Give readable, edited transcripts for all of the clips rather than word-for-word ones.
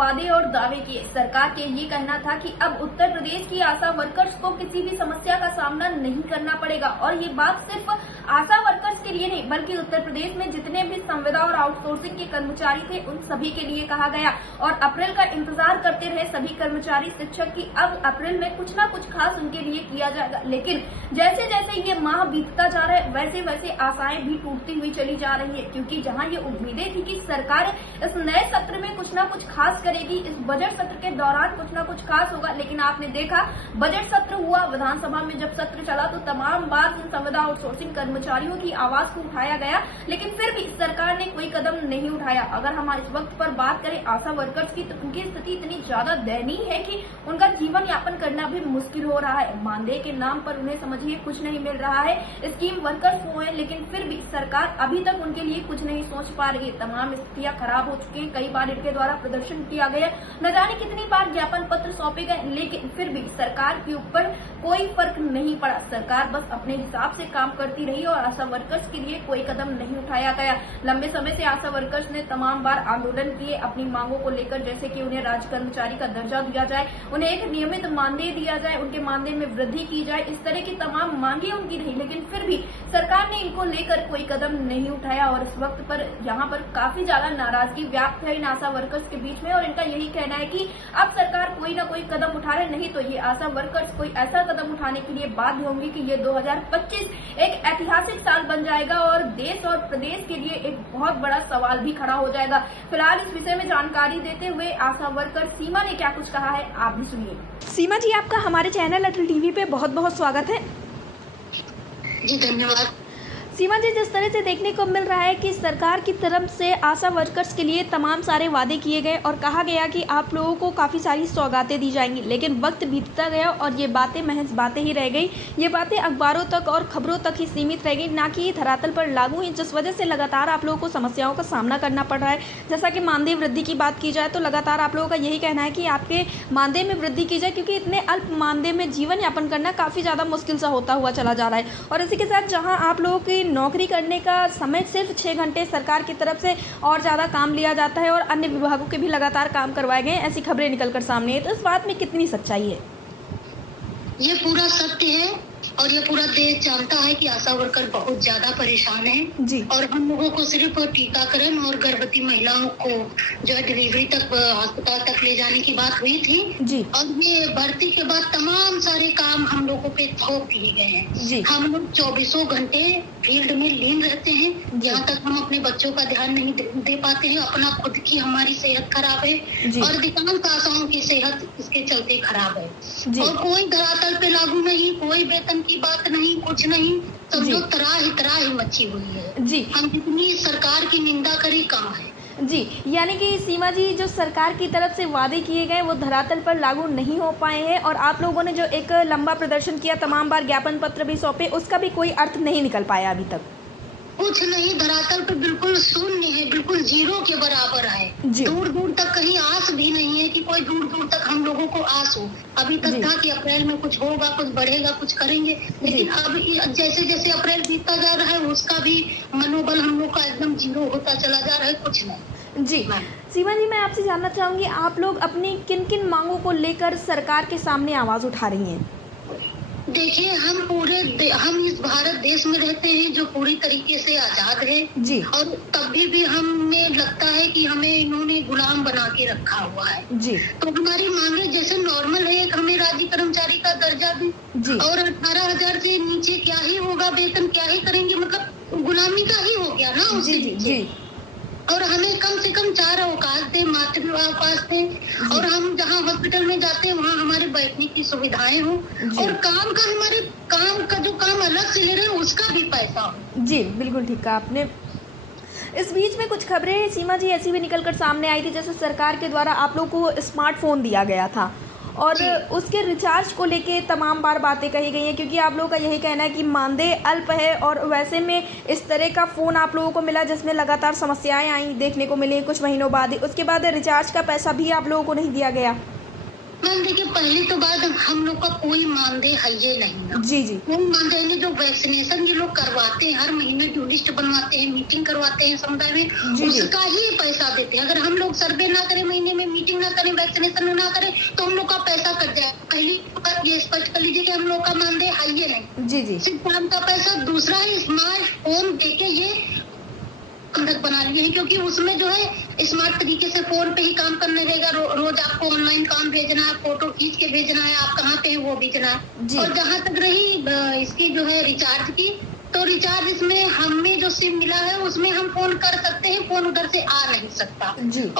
वादे और दावे किए। सरकार के ये कहना था कि अब उत्तर प्रदेश की आशा वर्कर्स को किसी भी समस्या का सामना नहीं करना पड़ेगा, और ये बात सिर्फ आशा वर्कर्स के लिए नहीं बल्कि उत्तर प्रदेश में जितने भी संविदा और आउटसोर्सिंग के कर्मचारी थे उन सभी के लिए कहा गया। और अप्रैल का इंतजार करते रहे सभी कर्मचारी शिक्षक की अब अप्रैल में कुछ न कुछ खास उनके लिए किया जाएगा। लेकिन जैसे जैसे ये माह बीतता जा रहा है वैसे वैसे आशाएं भी टूटती हुई चली जा रही है, क्योंकि जहां ये उम्मीदें थी कि सरकार इस नए सत्र में कुछ न कुछ खास करेगी, इस बजट सत्र के दौरान कुछ न कुछ खास होगा, लेकिन आपने देखा बजट सत्र हुआ, विधानसभा में जब सत्र चला तो तमाम बार इन संविदा आउटसोर्सिंग कर्मचारियों की आवाज को उठाया गया, लेकिन फिर भी सरकार ने कोई कदम नहीं उठाया। अगर हम इस वक्त पर बात करें आशा वर्कर्स की, तो उनकी स्थिति इतनी ज्यादा दयनीय है कि उनका जीवन यापन करना भी मुश्किल हो रहा है। मानदेय के नाम पर उन्हें समझिए कुछ नहीं मिल रहा है, स्कीम वर्कर्स वो है, लेकिन फिर भी सरकार अभी तक उनके लिए कुछ नहीं सोच पा रही है। तमाम स्थितियां खराब हो चुकी हैं, कई बार इनके द्वारा प्रदर्शन किया गया, न जाने कितनी बार ज्ञापन पत्र सौंपे गए, लेकिन फिर भी सरकार के ऊपर कोई फर्क नहीं पड़ा। सरकार बस अपने हिसाब से काम करती रही और आशा वर्कर्स के लिए कोई कदम नहीं उठाया गया। लंबे समय से आशा वर्कर्स ने तमाम बार आंदोलन किए अपनी मांगों को लेकर, जैसे कि उन्हें राज्य कर्मचारी का दर्जा दिया जाए, उन्हें एक नियमित मानदेय दिया जाए, उनके मानदेय में वृद्धि की जाए, इस तरह की तमाम मांगे उनकी रही, लेकिन फिर भी सरकार ने इनको लेकर कोई कदम नहीं उठाया। और इस वक्त पर यहाँ पर काफी ज्यादा नाराजगी व्याप्त है इन आशा वर्कर्स के बीच में, और इनका यही कहना है कि अब सरकार कोई न कोई कदम उठा रहे, नहीं तो ये आशा वर्कर्स कोई ऐसा कदम उठाने के लिए बाध्य होंगे कि ये 2025 एक ऐतिहासिक साल बन जाएगा और देश और प्रदेश के लिए एक बहुत बड़ा सवाल भी खड़ा हो जाएगा। फिलहाल इस विषय में जानकारी देते हुए आशा वर्कर सीमा ने क्या कुछ कहा है, आप भी सुनिए। सीमा जी, आपका हमारे चैनल अटल टीवी पे बहुत बहुत स्वागत है। जी धन्यवाद। सीमा जी, जिस तरह से देखने को मिल रहा है कि सरकार की तरफ से आशा वर्कर्स के लिए तमाम सारे वादे किए गए और कहा गया कि आप लोगों को काफ़ी सारी सौगातें दी जाएंगी, लेकिन वक्त बीतता गया और ये बातें महज बातें ही रह गई। ये बातें अखबारों तक और खबरों तक ही सीमित रह गई, ना कि धरातल पर लागू हुई, जिस वजह से लगातार आप लोगों को समस्याओं का सामना करना पड़ रहा है। जैसा कि मानदेय वृद्धि की बात की जाए तो लगातार आप लोगों का यही कहना है कि आपके मानदेय में वृद्धि की जाए, क्योंकि इतने अल्प मानदेय में जीवन यापन करना काफ़ी ज़्यादा मुश्किल सा होता हुआ चला जा रहा है। और इसी के साथ जहाँ आप लोगों की नौकरी करने का समय सिर्फ 6 घंटे सरकार की तरफ से और ज़्यादा काम लिया जाता है और अन्य विभागों के भी लगातार काम करवाए गए, ऐसी खबरें निकलकर सामने है, तो इस बात में कितनी सच्चाई है? ये पूरा सत्य है और ये पूरा देश जानता है कि आशा वर्कर बहुत ज्यादा परेशान है जी। और हम लोगों को सिर्फ टीकाकरण और गर्भवती महिलाओं को जो है डिलीवरी तक अस्पताल तक ले जाने की बात हुई थी जी। और ये भर्ती के बाद तमाम सारे काम हम लोगों पे थोप दिए गए हैं जी। हम लोग 24 घंटे फील्ड में लीन रहते हैं, यहाँ तक हम अपने बच्चों का ध्यान नहीं दे पाते हैं। अपना खुद की हमारी सेहत खराब है और अधिकांश आशाओं की सेहत इसके चलते खराब है और कोई धरातल पे लागू नहीं, कोई वेतन की बात नहीं, कुछ नहीं, सब लोग तराह ही मची हुई है जी। हम जितनी सरकार की निंदा करी कम है जी। यानी कि सीमा जी, जो सरकार की तरफ से वादे किए गए वो धरातल पर लागू नहीं हो पाए हैं और आप लोगों ने जो एक लंबा प्रदर्शन किया, तमाम बार ज्ञापन पत्र भी सौंपे, उसका भी कोई अर्थ नहीं निकल पाया अभी तक। कुछ नहीं, धरातल पर बिल्कुल शून्य है, बिल्कुल जीरो के बराबर है। दूर दूर तक कहीं आस भी नहीं है कि कोई दूर दूर तक हम लोगों को आस हो। अभी तक था कि अप्रैल में कुछ होगा, कुछ बढ़ेगा, कुछ करेंगे, लेकिन अब जैसे जैसे अप्रैल बीतता जा रहा है उसका भी मनोबल हम लोग का एकदम जीरो होता चला जा रहा है, कुछ नहीं। जी सीमा जी, मैं आपसे जानना चाहूंगी, आप लोग अपनी किन किन मांगों को लेकर सरकार के सामने आवाज उठा रही हैं? देखिए, हम इस भारत देश में रहते हैं जो पूरी तरीके से आजाद है जी। और तभी भी हमें लगता है कि हमें इन्होंने गुलाम बना के रखा हुआ है जी। तो हमारी मांगे जैसे नॉर्मल है, हमें राज्य कर्मचारी का दर्जा भी और 18,000 से नीचे क्या ही होगा वेतन, क्या ही करेंगे, मतलब गुलामी का ही हो गया ना उससे नीचे। और हमें कम से कम 4 अवकाश थे, मातृ अवकाश थे और हम जहाँ हॉस्पिटल में जाते हैं वहाँ हमारे बैठने की सुविधाएं हो और काम का हमारे काम का जो काम अलग से ले रहे हैं उसका भी पैसा हो। जी बिल्कुल ठीक कहा आपने। इस बीच में कुछ खबरें सीमा जी ऐसी भी निकलकर सामने आई थी, जैसे सरकार के द्वारा आप लोग को स्मार्टफोन दिया गया था और उसके रिचार्ज को लेके तमाम बार बातें कही गई हैं, क्योंकि आप लोगों का यही कहना है कि मानदेय अल्प है और वैसे में इस तरह का फ़ोन आप लोगों को मिला जिसमें लगातार समस्याएं आई देखने को मिली कुछ महीनों बाद ही, उसके बाद रिचार्ज का पैसा भी आप लोगों को नहीं दिया गया। मैम देखिए, पहली तो बात, हम लोग का कोई मानदेय है ये नहीं ना। जी। कोई मानदेय नहीं। जो वैक्सीनेशन ये लोग करवाते हैं, हर महीने जो लिस्ट बनवाते हैं, मीटिंग करवाते हैं समुदाय में, उसका ही पैसा देते हैं। अगर हम लोग सर्वे ना करें, महीने में मीटिंग ना करें, वैक्सीनेशन ना करें, तो हम लोग का पैसा कट जाए। पहली बात ये स्पष्ट कर लीजिए कि हम लोग का मानदेय है ये नहीं। जी। सिर्फ काम का पैसा। दूसरा है स्मार्टफोन देके ये बंधक बना लिए हैं, क्योंकि उसमें जो है स्मार्ट तरीके से फोन पे ही काम करने रहेगा। रोज आपको ऑनलाइन काम भेजना है, फोटो खींच के भेजना है, आप कहाँ पे हैं वो भेजना है। और जहाँ तक रही इसकी जो है रिचार्ज की, तो रिचार्ज इसमें हमें जो सिम मिला है उसमें हम फोन कर सकते हैं, फोन उधर से आ नहीं सकता।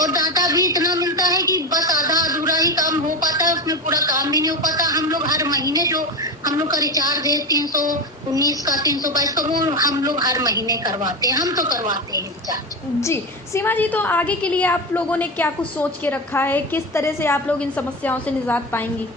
और डाटा भी इतना मिलता है कि बस आधा अधूरा ही काम हो पाता है, उसमें पूरा काम भी नहीं हो पाता। हम लोग हर महीने जो हम लोग का रिचार्ज है 319 का, 322 का, वो हम लोग हर महीने करवाते हैं। हम तो करवाते हैं रिचार्ज। जी सीमा जी, तो आगे के लिए आप लोगों ने क्या कुछ सोच के रखा है? किस तरह से आप लोग इन समस्याओं से निजात पाएंगी?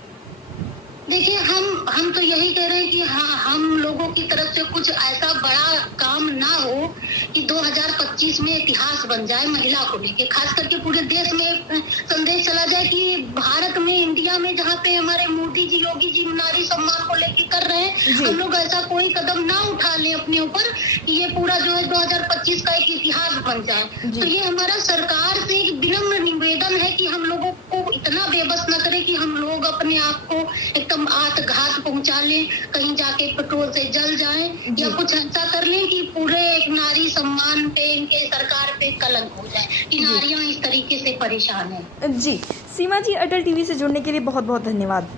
देखिए, हम तो यही कह रहे हैं कि हाँ, हम लोगों की तरफ से कुछ ऐसा बड़ा काम ना हो कि 2025 में इतिहास बन जाए महिला को लेके, खास करके पूरे देश में संदेश चला जाए कि भारत में, इंडिया में, जहाँ पे हमारे मोदी जी, योगी जी नारी सम्मान को लेके कर रहे हैं, हम लोग ऐसा कोई कदम ना उठा लें अपने ऊपर कि ये पूरा जो है 2025 का एक इतिहास बन जाए। तो ये हमारा सरकार से एक विनम्र निवेदन है कि हम लोगों को इतना बेबस न करे कि हम लोग अपने आप को एकदम आत्मघात पहुंचा लें, कहीं जाके पेट्रोल से जल जाएं, या कुछ ऐसा कर लें कि पूरे एक नारी सम्मान पे, इनके सरकार पे कलंक हो जाए कि नारियां इस तरीके से परेशान हैं। जी सीमा जी, अटल टीवी से जुड़ने के लिए बहुत बहुत धन्यवाद।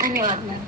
धन्यवाद मैम।